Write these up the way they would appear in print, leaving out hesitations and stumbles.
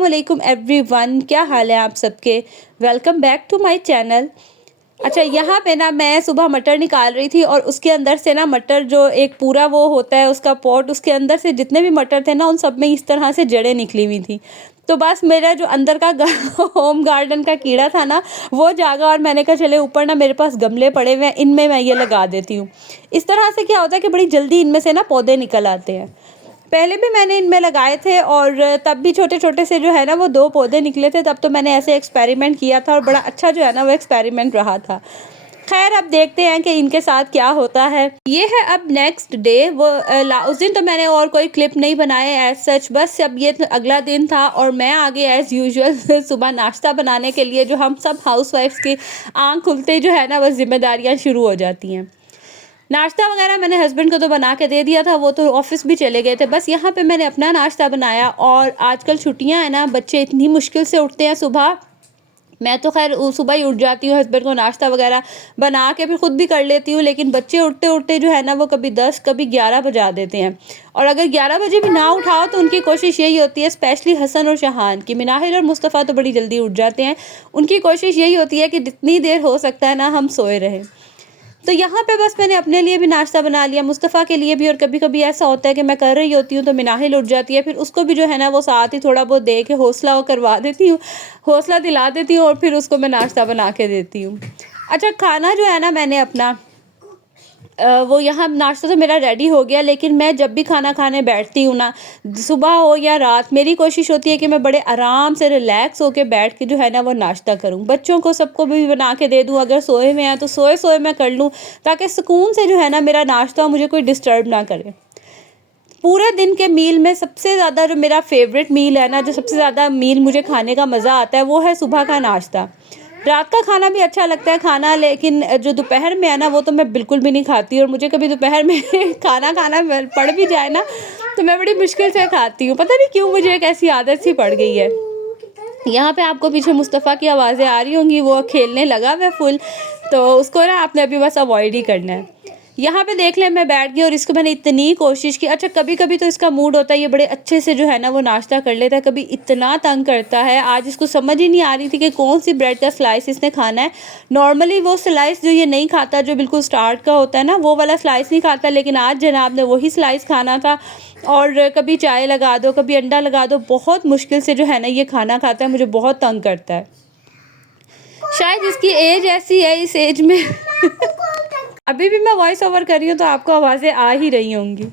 अस्सलामुअलैकुम एवरीवन, क्या हाल है आप सबके। Welcome back to my channel. अच्छा, यहाँ पे ना मैं सुबह मटर निकाल रही थी और उसके अंदर से ना मटर जो एक पूरा वो होता है उसका पॉट, उसके अंदर से जितने भी मटर थे ना उन सब में इस तरह से जड़ें निकली हुई थी। तो बस मेरा जो अंदर का होम गार्डन का कीड़ा था ना वो जागा और मैंने कहा चले ऊपर ना मेरे पास गमले पड़े हुए हैं, इनमें मैं ये लगा देती हूँ। इस तरह से क्या होता है कि बड़ी जल्दी इनमें से ना पौधे निकल आते हैं। पहले भी मैंने इनमें लगाए थे और तब भी छोटे छोटे से जो है ना वो 2 पौधे निकले थे। तब तो मैंने ऐसे एक्सपेरिमेंट किया था और बड़ा अच्छा जो है ना वो एक्सपेरिमेंट रहा था। खैर, अब देखते हैं कि इनके साथ क्या होता है। ये है अब नेक्स्ट डे। उस दिन तो मैंने और कोई क्लिप नहीं बनाए एज सच, बस अब ये अगला दिन था और मैं आगे एज़ यूजुअल सुबह नाश्ता बनाने के लिए, जो हम सब हाउसवाइफ्स की आँख खुलते ही जो है ना बस जिम्मेदारियाँ शुरू हो जाती हैं। नाश्ता वगैरह मैंने हस्बैंड को तो बना के दे दिया था, वो तो ऑफिस भी चले गए थे। बस यहाँ पे मैंने अपना नाश्ता बनाया। और आजकल छुट्टियाँ हैं ना, बच्चे इतनी मुश्किल से उठते हैं सुबह। मैं तो खैर सुबह ही उठ जाती हूँ, हस्बैंड को नाश्ता वगैरह बना के फिर खुद भी कर लेती हूँ, लेकिन बच्चे उठते उठते जो है ना वो कभी 10 कभी 11 बजा देते हैं। और अगर 11 बजे भी ना उठाओ तो उनकी कोशिश यही होती है, स्पेशली हसन और शहान की। मिनाहिल और मुस्तफ़ा तो बड़ी जल्दी उठ जाते हैं। उनकी कोशिश यही होती है कि जितनी देर हो सकता है ना हम सोए रहें। तो यहाँ पे बस मैंने अपने लिए भी नाश्ता बना लिया, मुस्तफ़ा के लिए भी। और कभी-कभी ऐसा होता है कि मैं कर रही होती हूँ तो मिनाहिल उठ जाती है, फिर उसको भी जो है ना वो साथ ही थोड़ा बहुत दे के हौसला करवा देती हूँ, हौसला दिला देती हूँ और फिर उसको मैं नाश्ता बना के देती हूँ। अच्छा, खाना जो है ना मैंने अपना वो यहाँ नाश्ता तो मेरा रेडी हो गया, लेकिन मैं जब भी खाना खाने बैठती हूँ ना, सुबह हो या रात, मेरी कोशिश होती है कि मैं बड़े आराम से रिलैक्स होके बैठ के जो है ना वो नाश्ता करूँ। बच्चों को सबको भी बना के दे दूँ, अगर सोए में हैं तो सोए-सोए मैं कर लूँ, ताकि सुकून से जो है ना मेरा नाश्ता मुझे कोई डिस्टर्ब ना करे। पूरे दिन के मील में सबसे ज़्यादा जो मेरा फ़ेवरेट मील है ना, जो सबसे ज़्यादा मील मुझे खाने का मज़ा आता है, वो है सुबह का नाश्ता। रात का खाना भी अच्छा लगता है खाना, लेकिन जो दोपहर में है ना वो तो मैं बिल्कुल भी नहीं खाती। और मुझे कभी दोपहर में खाना खाना पड़ भी जाए ना तो मैं बड़ी मुश्किल से खाती हूँ। पता नहीं क्यों मुझे एक ऐसी आदत सी पड़ गई है। यहाँ पे आपको पीछे मुस्तफ़ा की आवाज़ें आ रही होंगी, वो खेलने लगा हुआ है फुल, तो उसको ना आपने अभी बस अवॉइड ही करना है। यहाँ पे देख लें मैं बैठ गई और इसको मैंने इतनी कोशिश की। अच्छा, कभी-कभी तो इसका मूड होता है, ये बड़े अच्छे से जो है ना वो नाश्ता कर लेता है, कभी इतना तंग करता है। आज इसको समझ ही नहीं आ रही थी कि कौन-सी ब्रेड का स्लाइस इसने खाना है। नॉर्मली वो स्लाइस जो ये नहीं खाता, जो बिल्कुल स्टार्ट का होता है ना, वो वाला स्लाइस नहीं खाता, लेकिन आज जनाब ने वही स्लाइस खाना था। और कभी चाय लगा दो, कभी अंडा लगा दो, बहुत मुश्किल से जो है ना ये खाना खाता है, मुझे बहुत तंग करता है। शायद इसकी एज ऐसी है, इस एज में अभी भी मैं वॉइस ओवर कर रही हूँ तो आपको आवाज़ें आ ही रही होंगी।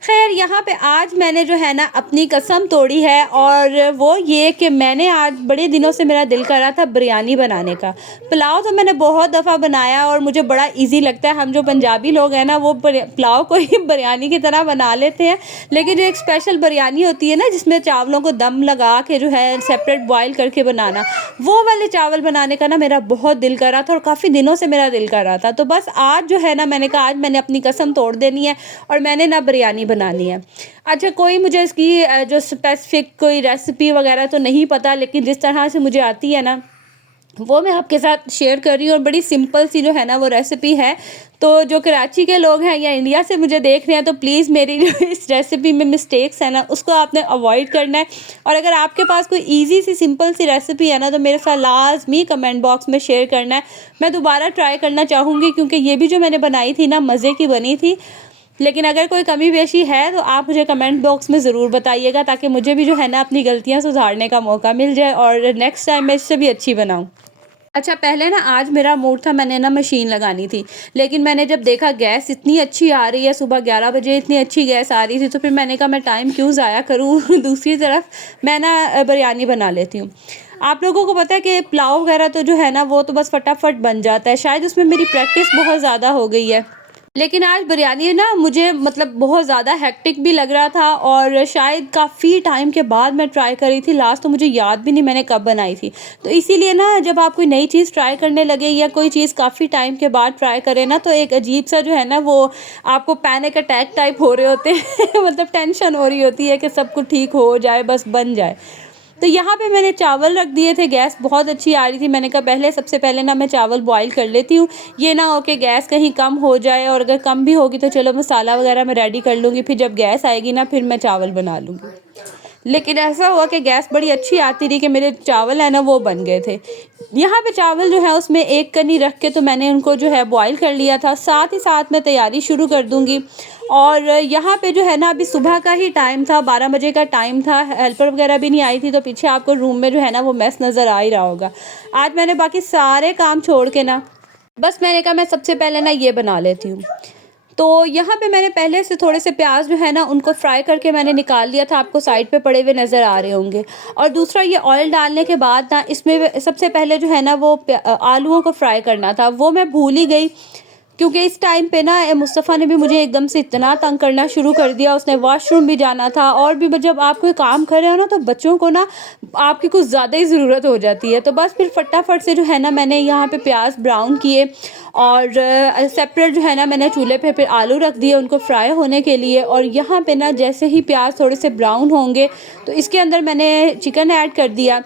खैर, यहाँ पे आज मैंने जो है ना अपनी कसम तोड़ी है, और वो ये कि मैंने आज बड़े दिनों से मेरा दिल कर रहा था बिरयानी बनाने का। पुलाव तो मैंने बहुत दफ़ा बनाया और मुझे बड़ा इजी लगता है। हम जो पंजाबी लोग हैं ना वो पुलाव को ही बिरयानी की तरह बना लेते हैं, लेकिन जो एक स्पेशल बिरयानी होती है ना जिसमें चावलों को दम लगा के जो है सेपरेट बॉयल करके बनाना, वो वाले चावल बनाने का ना मेरा बहुत दिल कर रहा था और काफ़ी दिनों से मेरा दिल कर रहा था। तो बस आज जो है ना मैंने कहा आज मैंने अपनी कसम तोड़ देनी है और मैंने ना बिरयानी बनानी है। अच्छा, कोई मुझे इसकी जो स्पेसिफिक कोई रेसिपी वगैरह तो नहीं पता, लेकिन जिस तरह से मुझे आती है ना वो मैं आपके साथ शेयर कर रही हूँ। और बड़ी सिंपल सी जो है ना वो रेसिपी है। तो जो कराची के लोग हैं या इंडिया से मुझे देख रहे हैं तो प्लीज़ मेरी जो इस रेसिपी में मिस्टेक्स है ना उसको आपने अवॉइड करना है। और अगर आपके पास कोई ईजी सी सिंपल सी रेसिपी है ना तो मेरे साथ लाजमी कमेंट बॉक्स में शेयर करना है। मैं दोबारा ट्राई करना चाहूँगी, क्योंकि ये भी जो मैंने बनाई थी ना मज़े की बनी थी। लेकिन अगर कोई कमी पेशी है तो आप मुझे कमेंट बॉक्स में ज़रूर बताइएगा, ताकि मुझे भी जो है ना अपनी गलतियाँ सुधारने का मौका मिल जाए और नेक्स्ट टाइम मैं इससे भी अच्छी बनाऊँ। अच्छा, पहले ना आज मेरा मूड था, मैंने ना मशीन लगानी थी, लेकिन मैंने जब देखा गैस इतनी अच्छी आ रही है, सुबह 11 बजे इतनी अच्छी गैस आ रही थी, तो फिर मैंने कहा मैं टाइम क्यों ज़ाया करूँ दूसरी तरफ मैं ना बिरयानी बना लेती हूँ। आप लोगों को पता है कि पुलाव वगैरह तो जो है ना वो तो बस फटाफट बन जाता है, शायद उसमें मेरी प्रैक्टिस बहुत ज़्यादा हो गई है। लेकिन आज बिरयानी ना मुझे मतलब बहुत ज़्यादा हेक्टिक भी लग रहा था, और शायद काफ़ी टाइम के बाद मैं ट्राई करी थी लास्ट, तो मुझे याद भी नहीं मैंने कब बनाई थी। तो इसीलिए ना जब आप कोई नई चीज़ ट्राई करने लगे या कोई चीज़ काफ़ी टाइम के बाद ट्राई करें ना, तो एक अजीब सा जो है ना वो आपको पैनिक अटैक टाइप हो रहे होते हैं मतलब टेंशन हो रही होती है कि सब कुछ ठीक हो जाए, बस बन जाए। तो यहाँ पे मैंने चावल रख दिए थे, गैस बहुत अच्छी आ रही थी। मैंने कहा सबसे पहले ना मैं चावल बॉईल कर लेती हूँ, ये ना हो कि गैस कहीं कम हो जाए, और अगर कम भी होगी तो चलो मसाला वगैरह मैं रेडी कर लूँगी, फिर जब गैस आएगी ना फिर मैं चावल बना लूँगी। लेकिन ऐसा हुआ कि गैस बड़ी अच्छी आती रही कि मेरे चावल है ना वो बन गए थे। यहाँ पे चावल जो है उसमें एक कनी रख के तो मैंने उनको जो है बॉईल कर लिया था। साथ ही साथ मैं तैयारी शुरू कर दूँगी। और यहाँ पे जो है ना अभी सुबह का ही टाइम था, 12 बजे का टाइम था, हेल्पर वगैरह भी नहीं आई थी, तो पीछे आपको रूम में जो है ना वो मेस नज़र आ ही रहा होगा। आज मैंने बाकी सारे काम छोड़ के ना बस मैंने कहा मैं सबसे पहले ना ये बना लेती हूँ। तो यहाँ पे मैंने पहले से थोड़े से प्याज जो है ना उनको फ्राई करके मैंने निकाल लिया था, आपको साइड पे पड़े हुए नज़र आ रहे होंगे। और दूसरा ये ऑयल डालने के बाद ना इसमें सबसे पहले जो है ना वो आलूओं को फ्राई करना था, वो मैं भूल ही गई। क्योंकि इस टाइम पे ना मुस्तफ़ा ने भी मुझे एकदम से इतना तंग करना शुरू कर दिया, उसने वॉशरूम भी जाना था। और भी जब आप कोई काम कर रहे हो ना तो बच्चों को ना आपकी कुछ ज़्यादा ही ज़रूरत हो जाती है। तो बस फिर फटाफट से जो है ना मैंने यहाँ पे प्याज ब्राउन किए और सेपरेट जो है ना मैंने चूल्हे पे फिर आलू रख दिए उनको फ्राई होने के लिए। और यहाँ पे ना जैसे ही प्याज थोड़े से ब्राउन होंगे तो इसके अंदर मैंने चिकन ऐड कर दिया।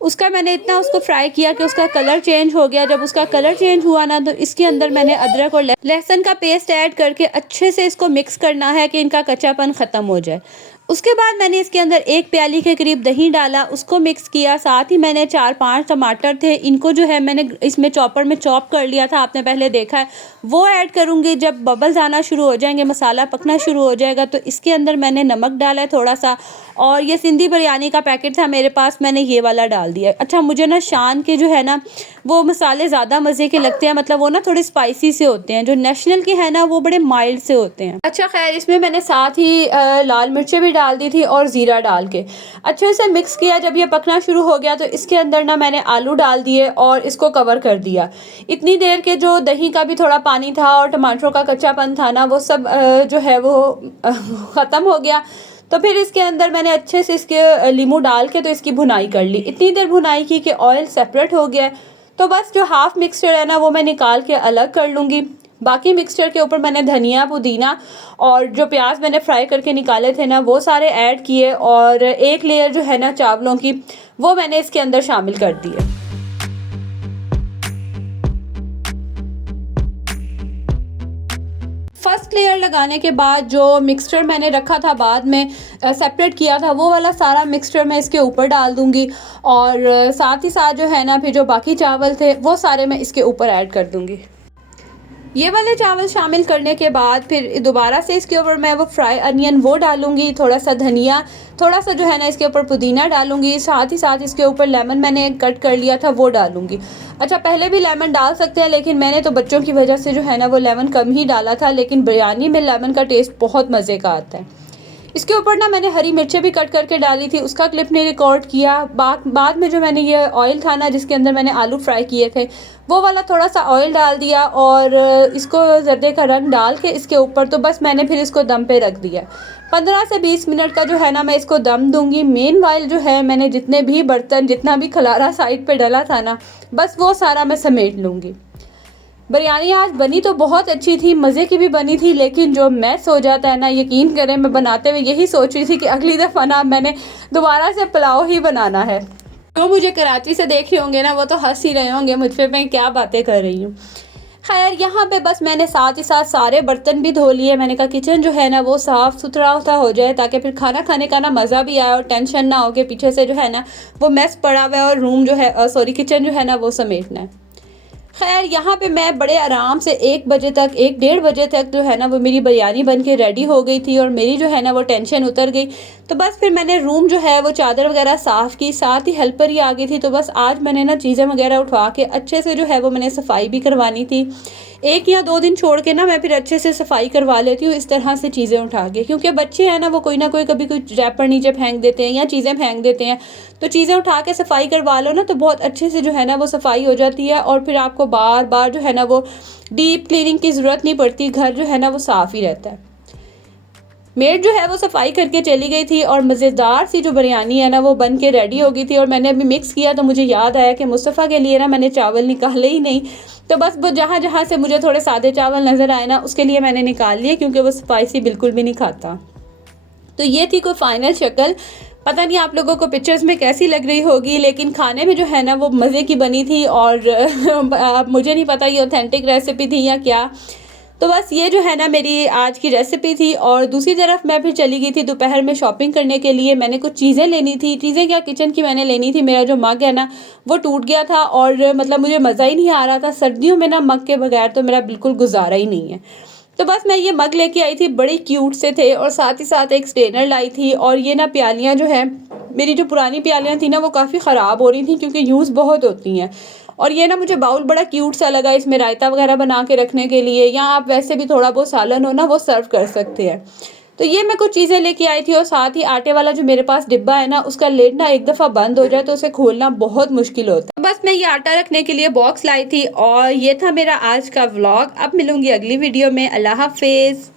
उसका मैंने इतना उसको फ्राई किया कि उसका कलर चेंज हो गया। जब उसका कलर चेंज हुआ ना तो इसके अंदर मैंने अदरक और लहसुन का पेस्ट ऐड करके अच्छे से इसको मिक्स करना है कि इनका कच्चापन ख़त्म हो जाए। उसके बाद मैंने इसके अंदर 1 प्याली के करीब दही डाला, उसको मिक्स किया। साथ ही मैंने 4-5 टमाटर थे, इनको जो है मैंने इसमें चॉपर में चॉप कर लिया था, आपने पहले देखा है, वो ऐड करूँगी। जब बबल्स आना शुरू हो जाएंगे, मसाला पकना शुरू हो जाएगा, तो इसके अंदर मैंने नमक डाला है थोड़ा सा। और ये सिंधी बिरयानी का पैकेट था मेरे पास, मैंने ये वाला डाल दिया। अच्छा, मुझे ना शान के जो है ना वो मसाले ज़्यादा मज़े के लगते हैं, मतलब वो ना थोड़े स्पाइसी से होते हैं। जो नेशनल के हैं ना वो बड़े माइल्ड से होते हैं। अच्छा खैर, इसमें मैंने साथ ही लाल मिर्चें भी डाल दी थी और ज़ीरा डाल के अच्छे से मिक्स किया। जब ये पकना शुरू हो गया तो इसके अंदर ना मैंने आलू डाल दिए और इसको कवर कर दिया। इतनी देर के जो दही का भी थोड़ा पानी था और टमाटरों का कच्चापन था ना वो सब जो है वो ख़त्म हो गया। तो फिर इसके अंदर मैंने अच्छे से इसके लीमू डाल के तो इसकी भुनाई कर ली। इतनी देर भुनाई की कि ऑयल सेपरेट हो गया। तो बस जो हाफ़ मिक्सचर है ना वो मैं निकाल के अलग कर लूँगी। बाकी मिक्सचर के ऊपर मैंने धनिया, पुदीना और जो प्याज मैंने फ्राई करके निकाले थे ना वो सारे ऐड किए। और एक लेयर जो है ना चावलों की वो मैंने इसके अंदर शामिल कर दिए। फर्स्ट लेयर लगाने के बाद जो मिक्सचर मैंने रखा था बाद में सेपरेट किया था, वो वाला सारा मिक्सचर मैं इसके ऊपर डाल दूँगी। और साथ ही साथ जो है ना फिर जो बाकी चावल थे वो सारे मैं इसके ऊपर ऐड कर दूँगी। ये वाले चावल शामिल करने के बाद फिर दोबारा से इसके ऊपर मैं वो फ्राई अनियन वो डालूँगी, थोड़ा सा धनिया, थोड़ा सा जो है ना इसके ऊपर पुदीना डालूँगी। साथ ही साथ इसके ऊपर लेमन मैंने कट कर लिया था वो डालूँगी। अच्छा, पहले भी लेमन डाल सकते हैं लेकिन मैंने तो बच्चों की वजह से जो है ना वो लेमन कम ही डाला था, लेकिन बिरयानी में लेमन का टेस्ट बहुत मज़े का आता है। इसके ऊपर ना मैंने हरी मिर्चें भी कट करके डाली थी, उसका क्लिप नहीं रिकॉर्ड किया। बाद में जो मैंने ये ऑयल था ना जिसके अंदर मैंने आलू फ्राई किए थे वो वाला थोड़ा सा ऑयल डाल दिया और इसको जर्दे का रंग डाल के इसके ऊपर तो बस मैंने फिर इसको दम पे रख दिया। 15 से 20 मिनट का जो है ना मैं इसको दम दूंगी। मेन वाइल जो है मैंने जितने भी बर्तन, जितना भी खलारा साइड पे डला था ना बस वो सारा मैं समेट लूँगी। बिरयानी आज बनी तो बहुत अच्छी थी, मज़े की भी बनी थी, लेकिन जो मैस हो जाता है ना, यकीन करें मैं बनाते हुए यही सोच रही थी कि अगली दफ़ा ना मैंने दोबारा से पुलाव ही बनाना है। तो मुझे कराची से देख रहे होंगे ना वो तो हंस ही रहे होंगे मुझ पे मैं क्या बातें कर रही हूँ। खैर, यहाँ पे बस मैंने साथ ही साथ सारे बर्तन भी धो लिए। मैंने कहा किचन जो है ना वो साफ़ सुथरा हो जाए ताकि फिर खाना खाने का ना मज़ा भी आए और टेंशन ना हो कि पीछे से जो है ना वो मैस पड़ा हुआ है और रूम जो है किचन जो है ना वो समेटना है। खैर, यहाँ पे मैं बड़े आराम से 1 बजे तक, 1-1:30 बजे तक जो है ना वो मेरी बिरयानी बन के रेडी हो गई थी और मेरी जो है ना वो टेंशन उतर गई। तो बस फिर मैंने रूम जो है वो चादर वगैरह साफ़ की, साथ ही हेल्पर ही आ गई थी। तो बस आज मैंने ना चीज़ें वगैरह उठवा के अच्छे से जो है वो मैंने सफाई भी करवानी थी। 1 या 2 दिन छोड़ के ना मैं फिर अच्छे से सफाई करवा लेती हूँ इस तरह से चीज़ें उठा के, क्योंकि बच्चे हैं ना वो कोई ना कोई कभी कोई रैपर नीचे फेंक देते हैं या चीज़ें फेंक देते हैं। तो चीज़ें उठा के सफाई करवा लो ना तो बहुत अच्छे से जो है ना वो सफाई हो जाती है और फिर आपको बार बार जो है ना वो डीप क्लीनिंग की ज़रूरत नहीं पड़ती, घर जो है ना वो साफ़ ही रहता है। मेड जो है वो सफाई करके चली गई थी और मज़ेदार सी जो बिरयानी है ना वो बन के रेडी हो गई थी। और मैंने अभी मिक्स किया तो मुझे याद आया कि मुस्तफ़ा के लिए ना मैंने चावल निकाले ही नहीं। तो बस वो जहाँ से मुझे थोड़े सादे चावल नज़र आए ना उसके लिए मैंने निकाल लिए, क्योंकि वो स्पाइसी बिल्कुल भी नहीं खाता। तो ये थी कोई फाइनल शक्ल। पता नहीं आप लोगों को पिक्चर्स में कैसी लग रही होगी, लेकिन खाने में जो है ना वो मज़े की बनी थी। और मुझे नहीं पता ये ऑथेंटिक रेसिपी थी या क्या। तो बस ये जो है ना मेरी आज की रेसिपी थी। और दूसरी तरफ मैं फिर चली गई थी दोपहर में शॉपिंग करने के लिए। मैंने कुछ चीज़ें लेनी थी, चीज़ें क्या किचन की मैंने लेनी थी। मेरा जो मग है ना वो टूट गया था और मतलब मुझे मज़ा ही नहीं आ रहा था। सर्दियों में ना मग के बगैर तो मेरा बिल्कुल गुजारा ही नहीं है। तो बस मैं ये मग लेके आई थी, बड़े क्यूट से थे और साथ ही साथ एक स्ट्रेनर लाई थी। और ये ना प्यालियाँ जो है, मेरी जो पुरानी प्यालियाँ थी ना वो काफ़ी ख़राब हो रही थी क्योंकि यूज़ बहुत होती हैं। और ये ना मुझे बाउल बड़ा क्यूट सा लगा, इसमें रायता वगैरह बना के रखने के लिए, या आप वैसे भी थोड़ा बहुत सालन हो ना वो सर्व कर सकते हैं। तो ये मैं कुछ चीज़ें लेके आई थी और साथ ही आटे वाला जो मेरे पास डिब्बा है ना उसका लिड ना एक दफ़ा बंद हो जाए तो उसे खोलना बहुत मुश्किल होता है। तो बस मैं ये आटा रखने के लिए बॉक्स लाई थी और ये था मेरा आज का व्लॉग। अब मिलूंगी अगली वीडियो में। अल्लाह हाफिज़।